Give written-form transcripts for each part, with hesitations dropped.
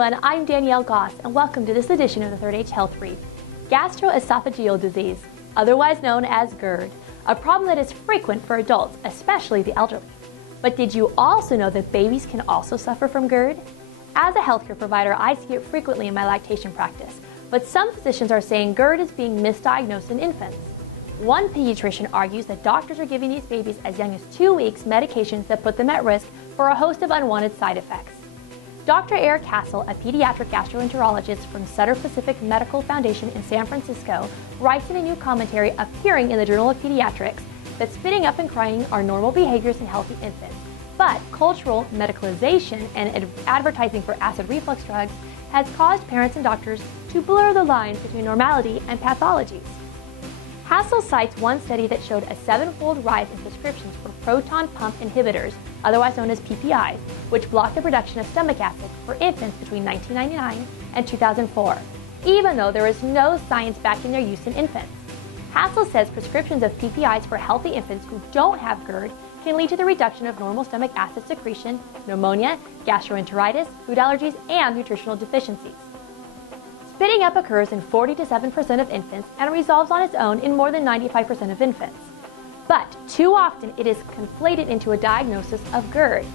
everyone, I'm Danielle Goss, and welcome to this edition of the Third Age Health Brief. Gastroesophageal disease, otherwise known as GERD, a problem that is frequent for adults, especially the elderly. But did you also know that babies can also suffer from GERD? As a healthcare provider, I see it frequently in my lactation practice, but some physicians are saying GERD is being misdiagnosed in infants. One pediatrician argues that doctors are giving these babies as young as 2 weeks medications that put them at risk for a host of unwanted side effects. Dr. Eric Hassel, a pediatric gastroenterologist from Sutter Pacific Medical Foundation in San Francisco, writes in a new commentary appearing in the Journal of Pediatrics that spitting up and crying are normal behaviors in healthy infants, but cultural medicalization and advertising for acid reflux drugs has caused parents and doctors to blur the lines between normality and pathologies. Hassel cites one study that showed a 7-fold rise in prescriptions for proton pump inhibitors, otherwise known as PPIs, which block the production of stomach acid for infants between 1999 and 2004, even though there is no science backing their use in infants. Hassel says prescriptions of PPIs for healthy infants who don't have GERD can lead to the reduction of normal stomach acid secretion, pneumonia, gastroenteritis, food allergies, and nutritional deficiencies. Spitting up occurs in 40 to 7% of infants and resolves on its own in more than 95% of infants. But too often it is conflated into a diagnosis of GERD.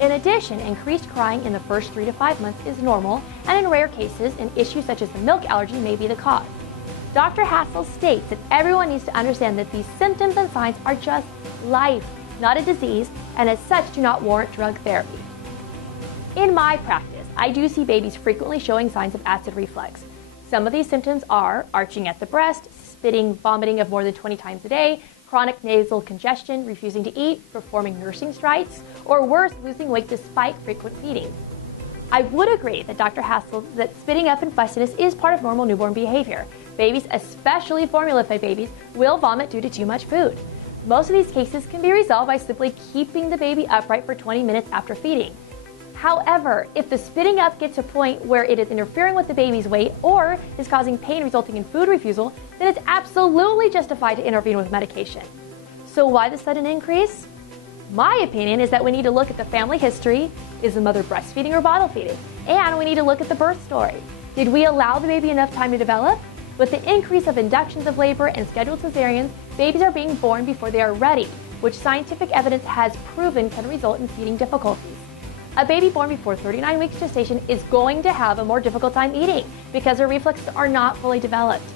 In addition, increased crying in the first 3 to 5 months is normal, and in rare cases, an issue such as the milk allergy may be the cause. Dr. Hassel states that everyone needs to understand that these symptoms and signs are just life, not a disease, and as such do not warrant drug therapy. In my practice, I do see babies frequently showing signs of acid reflux. Some of these symptoms are arching at the breast, spitting, vomiting of more than 20 times a day, chronic nasal congestion, refusing to eat, performing nursing strikes, or worse, losing weight despite frequent feeding. I would agree that Dr. Hassel that spitting up and fussiness is part of normal newborn behavior. Babies, especially formula-fed babies, will vomit due to too much food. Most of these cases can be resolved by simply keeping the baby upright for 20 minutes after feeding. However, if the spitting up gets to a point where it is interfering with the baby's weight or is causing pain resulting in food refusal, then it's absolutely justified to intervene with medication. So why the sudden increase? My opinion is that we need to look at the family history. Is the mother breastfeeding or bottle feeding? And we need to look at the birth story. Did we allow the baby enough time to develop? With the increase of inductions of labor and scheduled cesareans, babies are being born before they are ready, which scientific evidence has proven can result in feeding difficulties. A baby born before 39 weeks gestation is going to have a more difficult time eating because their reflexes are not fully developed.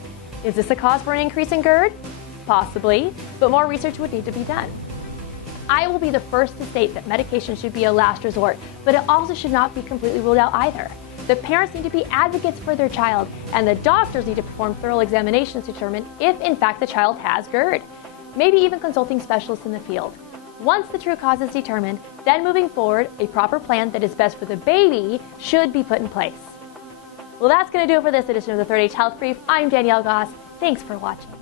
Is this a cause for an increase in GERD? Possibly, but more research would need to be done. I will be the first to state that medication should be a last resort, but it also should not be completely ruled out either. The parents need to be advocates for their child, and the doctors need to perform thorough examinations to determine if in fact the child has GERD, maybe even consulting specialists in the field. Once the true cause is determined, then moving forward, a proper plan that is best for the baby should be put in place. Well, that's going to do it for this edition of the Third Age Health Brief. I'm Danielle Goss. Thanks for watching.